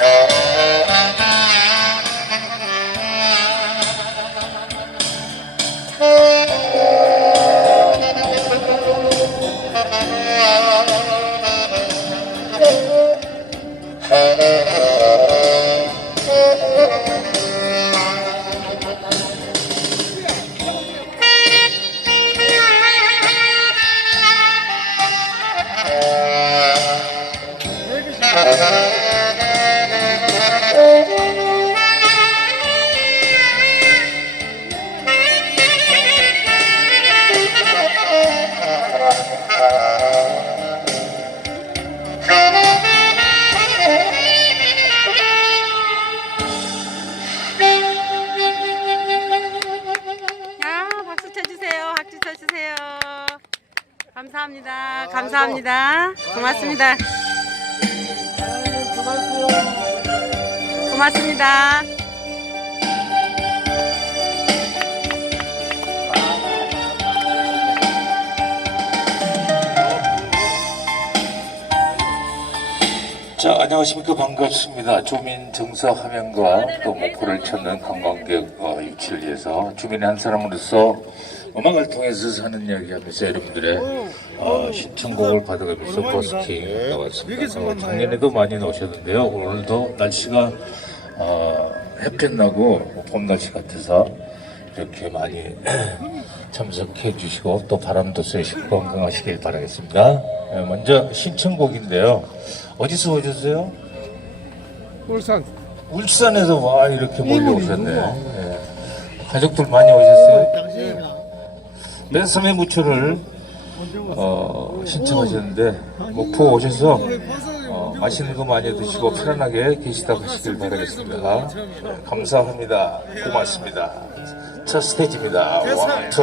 Uh-huh. 감사합니다. 감사합니다. 고맙습니다. 고맙습니다. 자, 안녕하십니까. 반갑습니다. 주민 정서 화면과 또 목표를 찾는 관광객 어, 유치를 위해서 주민의 한 사람으로서 음악을 통해서 사는 이야기 하면서 여러분들의 어, 신청곡을 받아가면서 버스킹 나왔습니다. 어, 작년에도 많이 나오셨는데요. 오늘도 날씨가 어, 햇볕 나고 뭐봄 날씨 같아서 이렇게 많이 참석해 주시고 또 바람도 쐬시고 건강하시길 바라겠습니다. 네, 먼저 신청곡인데요. 어디서 오셨어요? 울산 울산에서 와 이렇게 몰려 오셨네. 네. 가족들 많이 오셨어요? 맨 섬의 무초를 어, 신청하셨는데 목포 오셔서 어, 맛있는 거 많이 드시고 편안하게 계시다 가시길 바라겠습니다. 네, 감사합니다. 고맙습니다. 첫 스테이지입니다. 원, 투.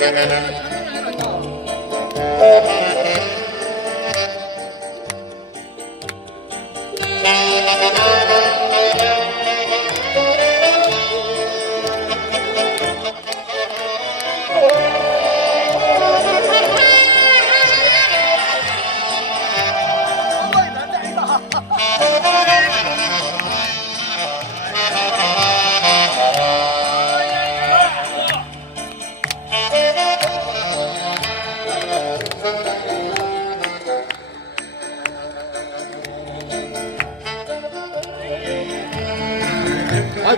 Thank you.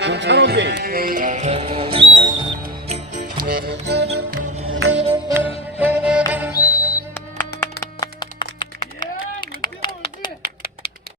괜찮은데